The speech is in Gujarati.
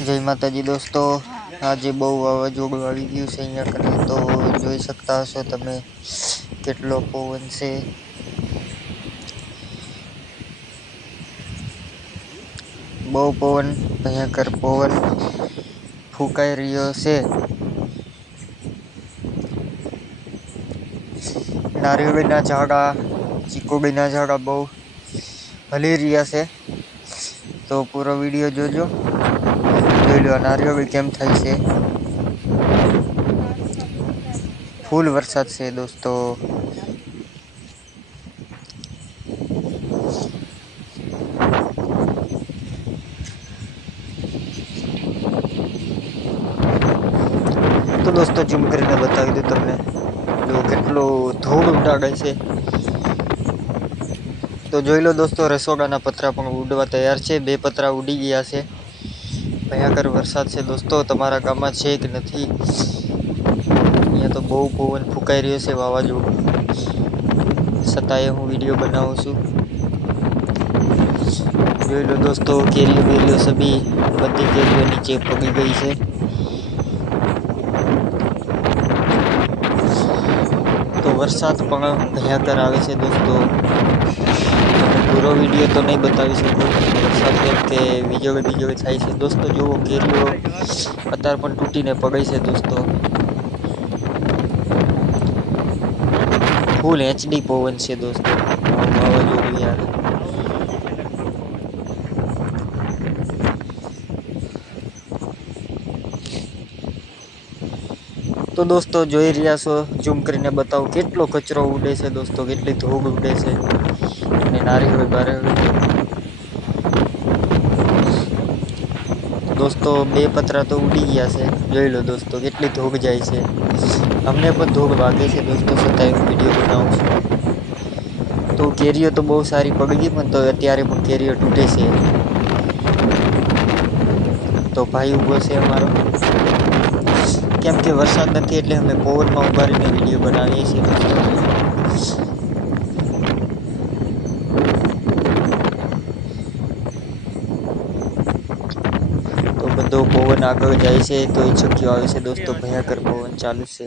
जय माताजी दोस्तों आज ही बहुत आवाज उड़ रही है से यहां पर तो જોઈ سکتا હસો તમે કેટલો પવન છે બહુ પવન પહાકર પવન ફૂકઈ રહ્યો છે ડાળીઓ વિના ઝાડા ચીકુ વિના ઝાડા બહુ ભલે રહ્યા છે તો પૂરો વિડિયો જોજો જોઈ લો નારિયો બી કેમ થાય છે ફૂલ વરસાદ છે દોસ્તો તો દોસ્તો જૂમ કરીને બતાવી દઉં તમને જો કેટલો ધૂળ ઉડાડે છે તો જોઈ લો દોસ્તો રસોડાના પતરા પણ ઉડવા તૈયાર છે બે પતરા ઉડી ગયા છે અહીંયા વરસાદ છે દોસ્તો તમારા ગામમાં છે કે નથી અહીંયા તો બહુ પવન ફૂંકાઈ રહ્યો છે વાવાઝોડું છતાંય હું વિડીયો બનાવું છું જોઈ લો દોસ્તો કેરીઓ વેરીઓ સભી બધી કેરીઓ નીચે પગી ગઈ છે વરસાદ પણ ભયાતર આવે છે દોસ્તો પૂરો વિડીયો તો નહીં બતાવી શકું વરસાદ કેમ કે વીજળી વીજળી થાય છે દોસ્તો જુઓ કેરીઓ અત્યારે પણ તૂટીને પડી છે દોસ્તો ફૂલ એચડી પવન છે દોસ્તો વાવાઝોડું યાર तो दोस्तों जो एरिया सो जूम કરીને બતાઉ કેટલો કચરો ઉડે છે દોસ્તો કેટલી ધૂગ ઉડે છે અને નારી હોય બારે દોસ્તો બે પત્રા તો ઉડી ગયા છે જોઈ લો દોસ્તો કેટલી ધૂગ જાય છે અમને પણ ધૂગ વાતે સે બેસ્ટર વિડિયો બનાઉ તો કેરિયો તો બહુ સારી પડી ગઈ પણ તો અત્યારે બહુ કેરિયો તૂટે છે તો ભાઈ ઉભો છે મારો કેમ કે વરસાદ નથી એટલે અમે પવનમાં ઉભા રહીને વિડીયો બનાવીએ છીએ તો બધો પવન આગળ જાય છે તો એ છક્યો આવે છે દોસ્તો ભયાકર પવન ચાલુ છે